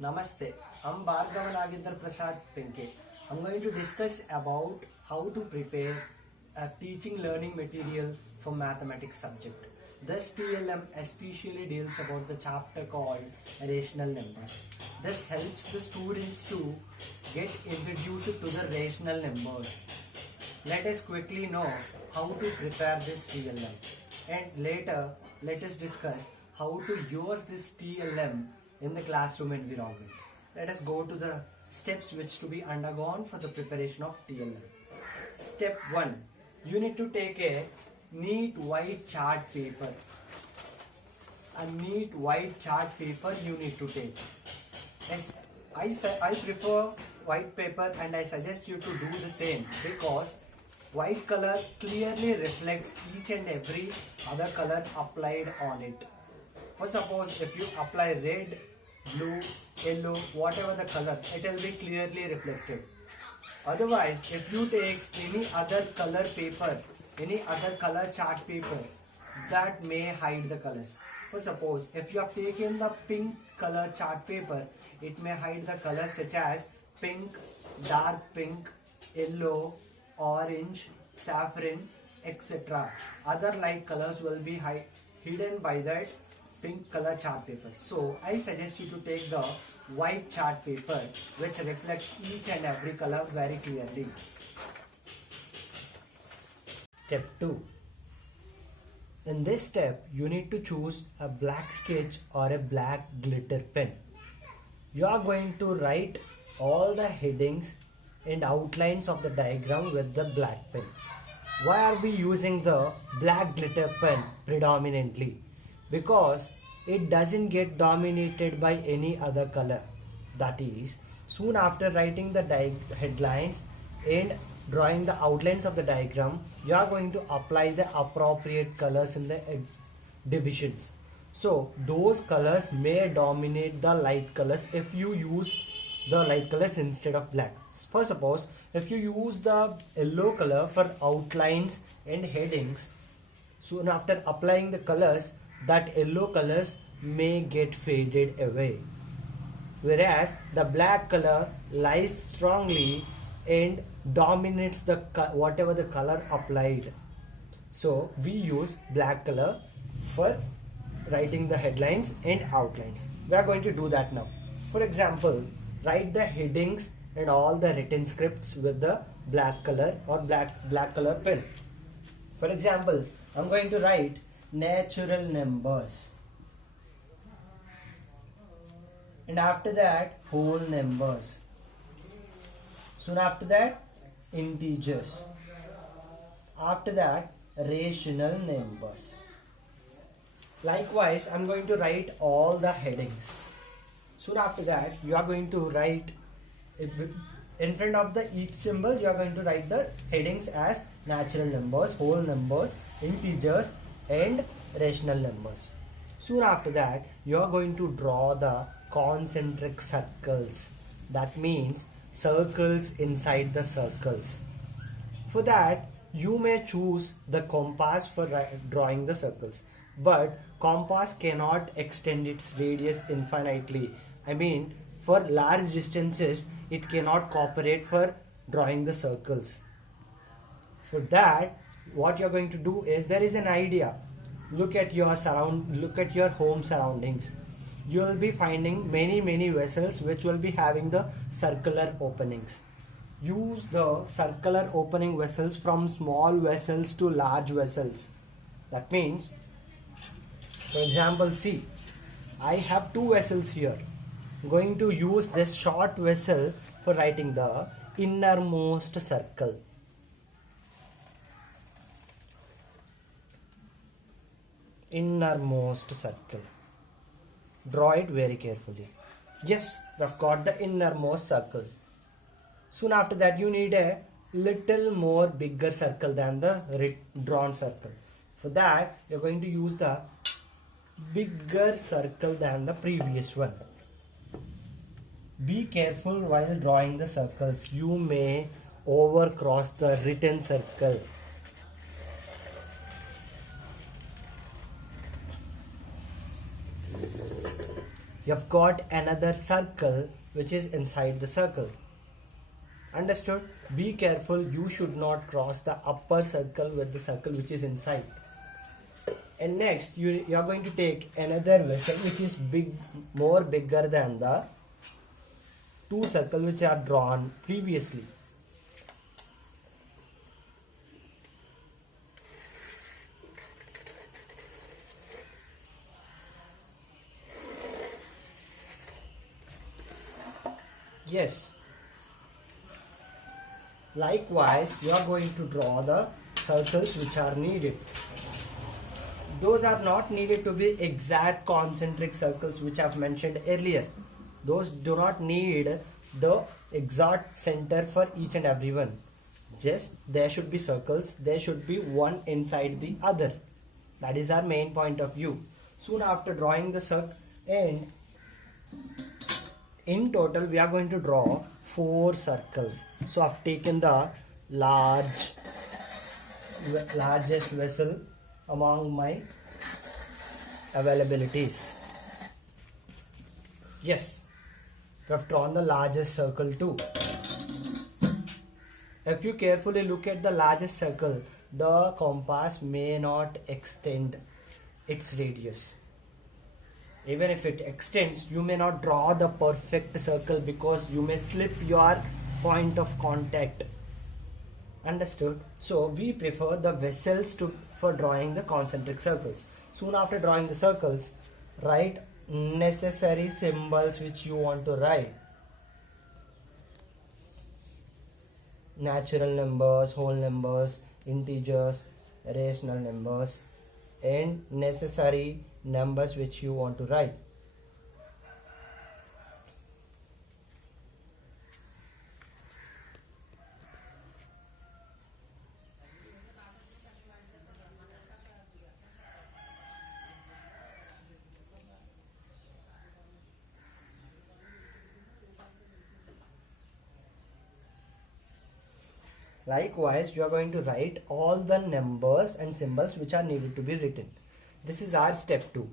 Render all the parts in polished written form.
Namaste. I'm Bhargava Nagendra Prasad Penke. I'm going to discuss about how to prepare a teaching learning material for mathematics subject. This TLM especially deals about the chapter called rational numbers. This helps the students to get introduced to the rational numbers. Let us quickly know how to prepare this TLM, and later let us discuss how to use this TLM in the classroom environment. Let us go to the steps which to be undergone for the preparation of TLM. Step 1. You need to take a neat white chart paper. A neat white chart paper you need to take. As I prefer white paper and I suggest you to do the same, because white color clearly reflects each and every other color applied on it. For suppose if you apply red, blue, yellow, whatever the color, it will be clearly reflected. Otherwise, if you take any other color paper, any other color chart paper, that may hide the colors. For suppose if you have taken the pink color chart paper, it may hide the colors such as pink, dark pink, yellow, orange, saffron, etc. Other light colors will be hidden by that pink color chart paper. So I suggest you to take the white chart paper which reflects each and every color very clearly. Step 2. In this step, you need to choose a black sketch or a black glitter pen. You are going to write all the headings and outlines of the diagram with the black pen. Why are we using the black glitter pen predominantly? Because it doesn't get dominated by any other color. That is, soon after writing the headlines and drawing the outlines of the diagram, you are going to apply the appropriate colors in the divisions. So those colors may dominate the light colors if you use the light colors instead of black. For suppose if you use the yellow color for outlines and headings, soon after applying the colors, that yellow colors may get faded away, whereas the black color lies strongly and dominates the whatever the color applied. So we use black color for writing the headlines and outlines. We are going to do that now. For example, write the headings and all the written scripts with the black color or black color pen. For example, I'm going to write natural numbers, and after that whole numbers, soon after that integers, after that rational numbers. Likewise, I'm going to write all the headings. Soon after that, you are going to write in front of the each symbol, you are going to write the headings as natural numbers, whole numbers, integers and rational numbers. Soon after that, you are going to draw the concentric circles. That means circles inside the circles. For that, you may choose the compass for drawing the circles, but compass cannot extend its radius infinitely. I mean, for large distances, it cannot cooperate for drawing the circles. For that, what you're going to do is, there is an idea. Look at your home surroundings. You will be finding many vessels which will be having the circular openings. Use the circular opening vessels from small vessels to large vessels. That means, for example, see, I have two vessels here. I'm going to use this short vessel for writing the innermost circle. Innermost circle. Draw it very carefully. Yes, we've got the innermost circle. Soon after that, you need a little more bigger circle than the drawn circle. For that, you're going to use the bigger circle than the previous one. Be careful while drawing the circles. You may overcross the written circle. you've got another circle which is inside the circle. Understood? Be careful, you should not cross the upper circle with the circle which is inside. And next you are going to take another vessel which is more bigger than the two circles which are drawn previously. Yes. Likewise, you are going to draw the circles which are needed. Those are not needed to be exact concentric circles which I've mentioned earlier. Those do not need the exact center for each and every one. Just there should be circles, there should be one inside the other. That is our main point of view. Soon after drawing the circle, and in total we are going to draw 4 circles. So I've taken the largest vessel among my availabilities. Yes, we have drawn the largest circle too. If you carefully look at the largest circle, the compass may not extend its radius. Even if it extends, you may not draw the perfect circle because you may slip your point of contact. Understood? So we prefer the vessels for drawing the concentric circles. Soon after drawing the circles, write necessary symbols which you want to write. Natural numbers, whole numbers, integers, rational numbers, and necessary numbers which you want to write. Likewise, you are going to write all the numbers and symbols which are needed to be written. This is our step 2.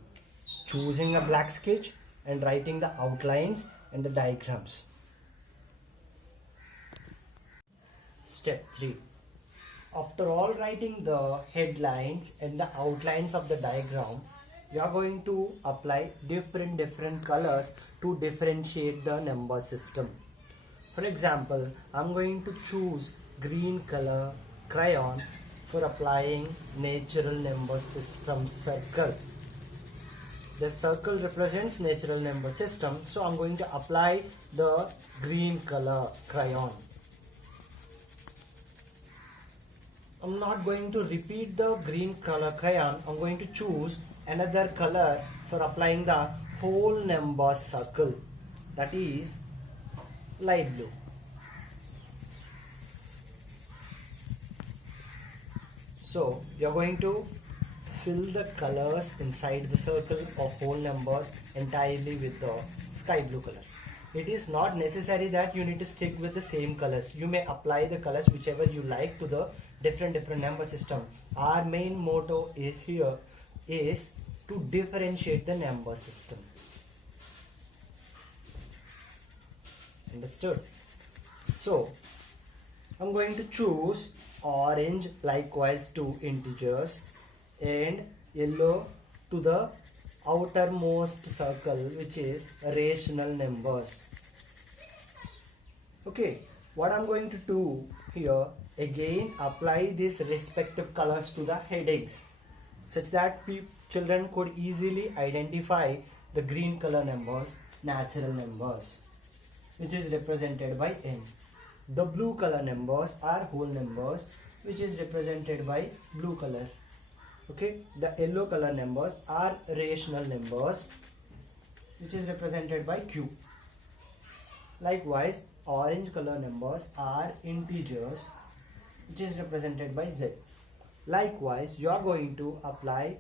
Choosing a black sketch and writing the outlines and the diagrams. Step 3. After all writing the headlines and the outlines of the diagram, you are going to apply different colors to differentiate the number system. For example, I'm going to choose green color crayon for applying natural number system circle. The circle represents natural number system, so I'm going to apply the green color crayon. I'm not going to repeat the green color crayon. I'm going to choose another color for applying the whole number circle, that is light blue. So you're going to fill the colors inside the circle of whole numbers entirely with the sky blue color. It is not necessary that you need to stick with the same colors. You may apply the colors whichever you like to the different number system. Our main motto is here is to differentiate the number system. Understood? So I'm going to choose orange likewise to integers and yellow to the outermost circle which is rational numbers. Okay, what I'm going to do here, again apply these respective colors to the headings such that children could easily identify the green color numbers, natural numbers, which is represented by N. The blue color numbers are whole numbers, which is represented by blue color. Okay, the yellow color numbers are rational numbers, which is represented by Q. Likewise, orange color numbers are integers, which is represented by Z. Likewise, you are going to apply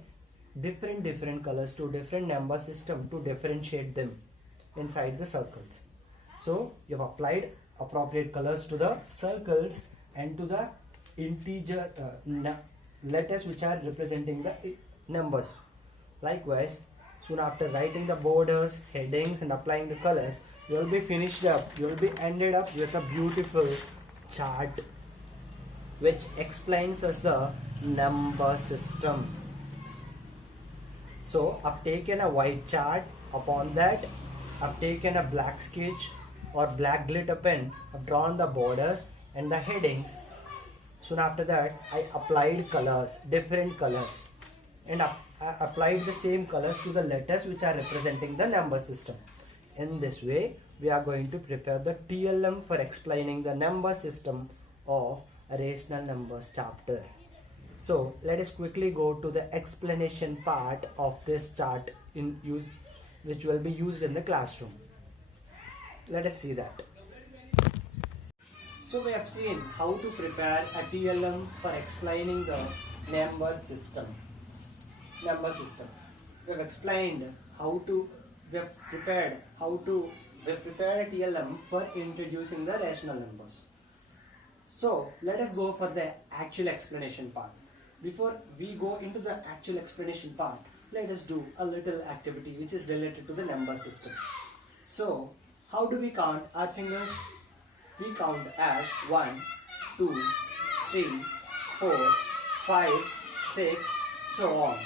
different colors to different number system to differentiate them inside the circles. So you have applied appropriate colors to the circles and to the integer letters which are representing the numbers. Likewise, Soon after writing the borders, headings and applying the colors, you will be finished up. You will be ended up with a beautiful chart which explains us the number system. So I've taken a white chart. Upon that, I've taken a black sketch or black glitter pen. I've drawn the borders and the headings. Soon after that, I applied colors, different colors, and I applied the same colors to the letters which are representing the number system. In this way, we are going to prepare the TLM for explaining the number system of a rational numbers chapter. So let us quickly go to the explanation part of this chart in use, which will be used in the classroom. Let us see that. So we have seen how to prepare a TLM for explaining the number system. We have explained how to, we have prepared a TLM for introducing the rational numbers. So let us go for the actual explanation part. Before we go into the actual explanation part, let us do a little activity which is related to the number system. So how do we count our fingers? We count as 1, 2, 3, 4, 5, 6, so on.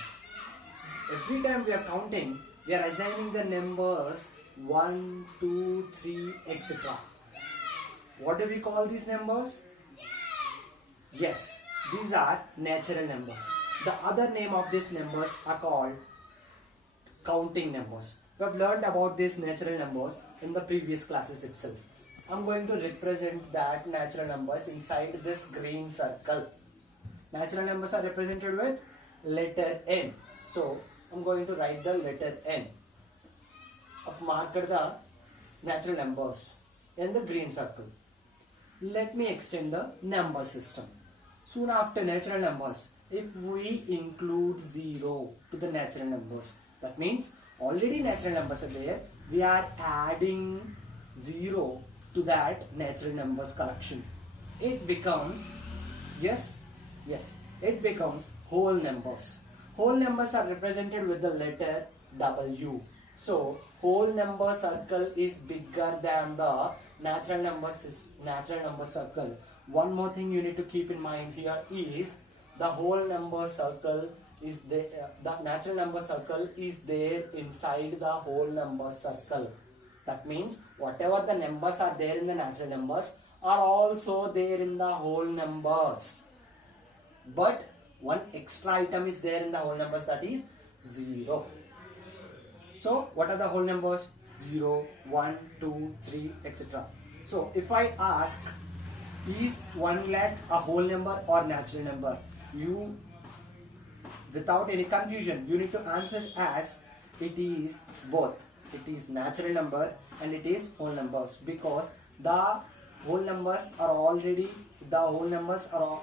Every time we are counting, we are assigning the numbers 1, 2, 3, etc. What do we call these numbers? Yes, these are natural numbers. The other name of these numbers are called counting numbers. We have learned about these natural numbers in the previous classes itself. I'm going to represent that natural numbers inside this green circle. Natural numbers are represented with letter N. So I'm going to write the letter N. I've marked the natural numbers in the green circle. Let me extend the number system. Soon after natural numbers, if we include 0 to the natural numbers, that means already natural numbers are there, we are adding 0 to that natural numbers collection. It becomes, it becomes whole numbers. Whole numbers are represented with the letter W. So whole number circle is bigger than the natural number circle. One more thing you need to keep in mind here is the whole number circle is the natural number circle is there inside the whole number circle. That means whatever the numbers are there in the natural numbers are also there in the whole numbers. But one extra item is there in the whole numbers, that is 0. So what are the whole numbers? 0, 1, 2, 3, etc. So if I ask, is 1 lakh a whole number or natural number? You, without any confusion, you need to answer as it is both. It is natural number and it is whole numbers, because the whole numbers are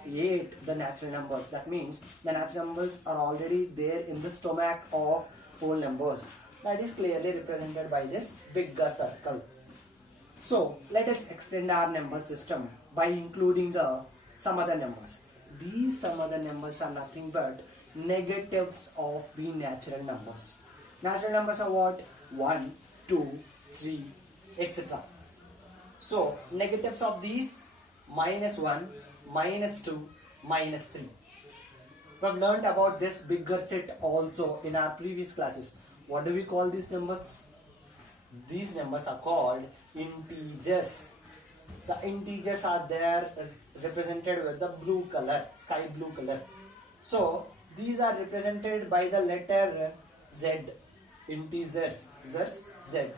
8 the natural numbers. That means the natural numbers are already there in the stomach of whole numbers. That is clearly represented by this bigger circle. So let us extend our number system by including some other numbers. These some other numbers are nothing but negatives of the natural numbers. Natural numbers are what? 1, 2, 3, etc. So negatives of these: -1, -2, -3. We have learned about this bigger set also in our previous classes. What do we call these numbers? These numbers are called integers. The integers are there represented with the blue color, sky blue color. So these are represented by the letter Z. Integers, Z.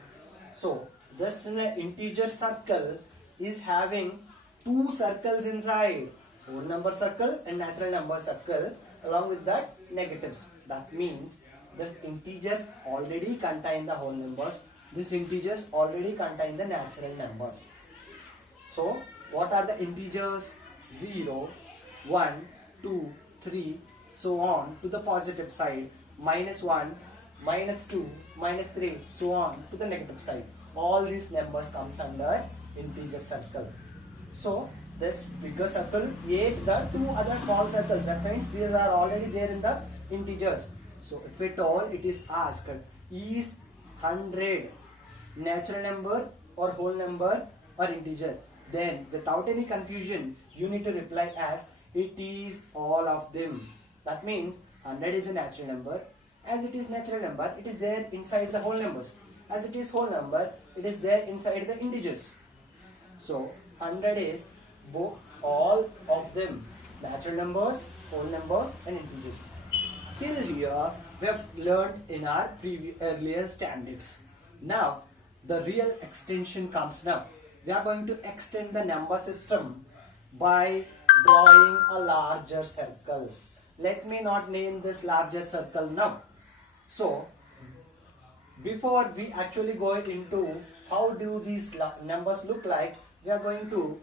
So this integer circle is having 2 circles inside, whole number circle and natural number circle, along with that negatives. That means this integers already contain the whole numbers. These integers already contain the natural numbers. So what are the integers? 0, 1, 2, 3, so on to the positive side, -1, -2, -3, so on to the negative side. All these numbers comes under integer circle. So this bigger circle ate the 2 other small circles. That means these are already there in the integers. So if at all it is asked, is 100 natural number or whole number or integer? Then without any confusion you need to reply as it is all of them. That means 100 is a natural number. As it is natural number, it is there inside the whole numbers. As it is whole number, it is there inside the integers. So 100 is all of them, natural numbers, whole numbers and integers. Till here we have learned in our earlier standards. Now the real extension comes now. We are going to extend the number system by drawing a larger circle. Let me not name this larger circle now. So before we actually go into how do these numbers look like, we are going to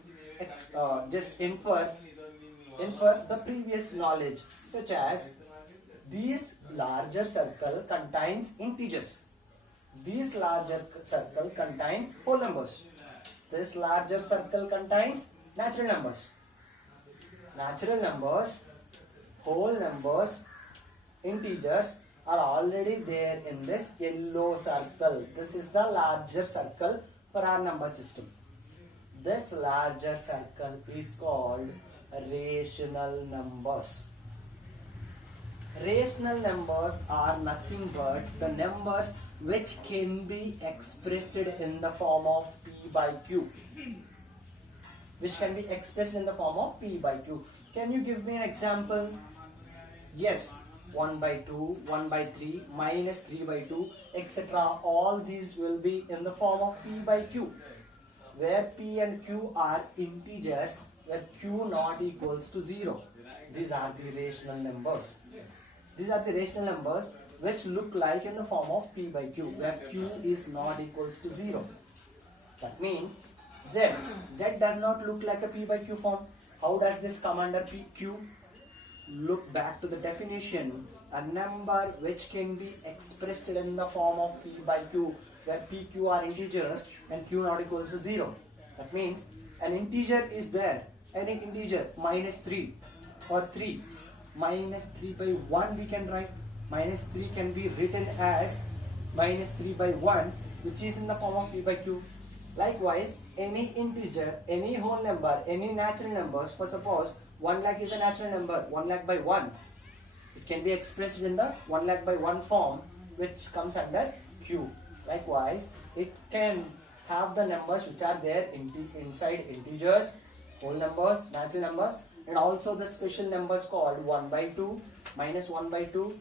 just infer the previous knowledge, such as this larger circle contains integers. This larger circle contains whole numbers. This larger circle contains natural numbers. Natural numbers, whole numbers, integers are already there in this yellow circle. This is the larger circle for our number system. This larger circle is called rational numbers. Rational numbers are nothing but the numbers which can be expressed in the form of P by Q. Which can be expressed in the form of P by Q. Can you give me an example? Yes, 1 by 2, 1 by 3, minus 3 by 2, etc. All these will be in the form of P by Q. Where P and Q are integers, where Q not equals to 0. These are the rational numbers. These are the rational numbers which look like in the form of P by Q, where Q is not equals to 0. That means Z does not look like a P by Q form. How does this come under Q? Look back to the definition. A number which can be expressed in the form of P by Q, where P, Q are integers and Q not equals to 0. That means an integer is there. Any integer, minus 3 or 3. Minus 3 by 1 we can write. Minus 3 can be written as minus 3 by 1, which is in the form of P by Q. Likewise, any integer, any whole number, any natural numbers, for suppose 1 lakh is a natural number, 1 lakh by 1. It can be expressed in the 1 lakh by 1 form, which comes under Q. Likewise, it can have the numbers which are there inside integers, whole numbers, natural numbers, and also the special numbers called 1 by 2, minus 1 by 2,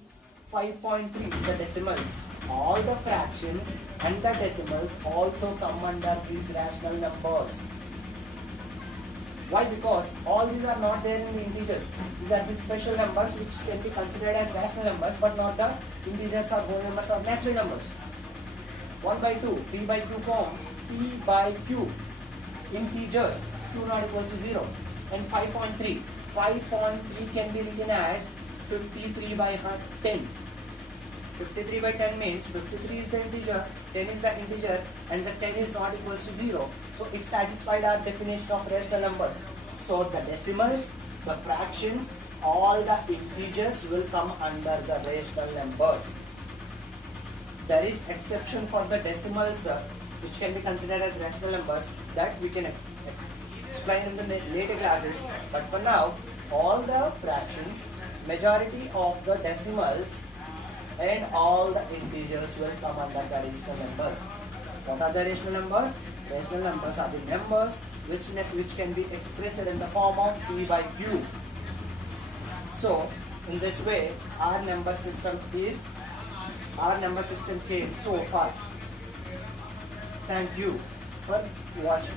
5.3, the decimals. All the fractions and the decimals also come under these rational numbers. Why? Because all these are not there in the integers. These are the special numbers which can be considered as rational numbers, but not the integers or whole numbers or natural numbers. 1 by 2, P by Q form, P by Q, integers, Q not equals to 0. And 5.3, 5.3 can be written as 53 by 10. 53 by 10 means 53 is the integer, 10 is the integer, and the 10 is not equals to 0. So it satisfied our definition of rational numbers. So the decimals, the fractions, all the integers will come under the rational numbers. There is exception for the decimals, which can be considered as rational numbers, that we can explain in the later classes. But for now, all the fractions, majority of the decimals, and all the integers will come under the rational numbers. What are the rational numbers? Rational numbers are the numbers which can be expressed in the form of P by Q. So in this way, our number system came so far. Thank you for watching.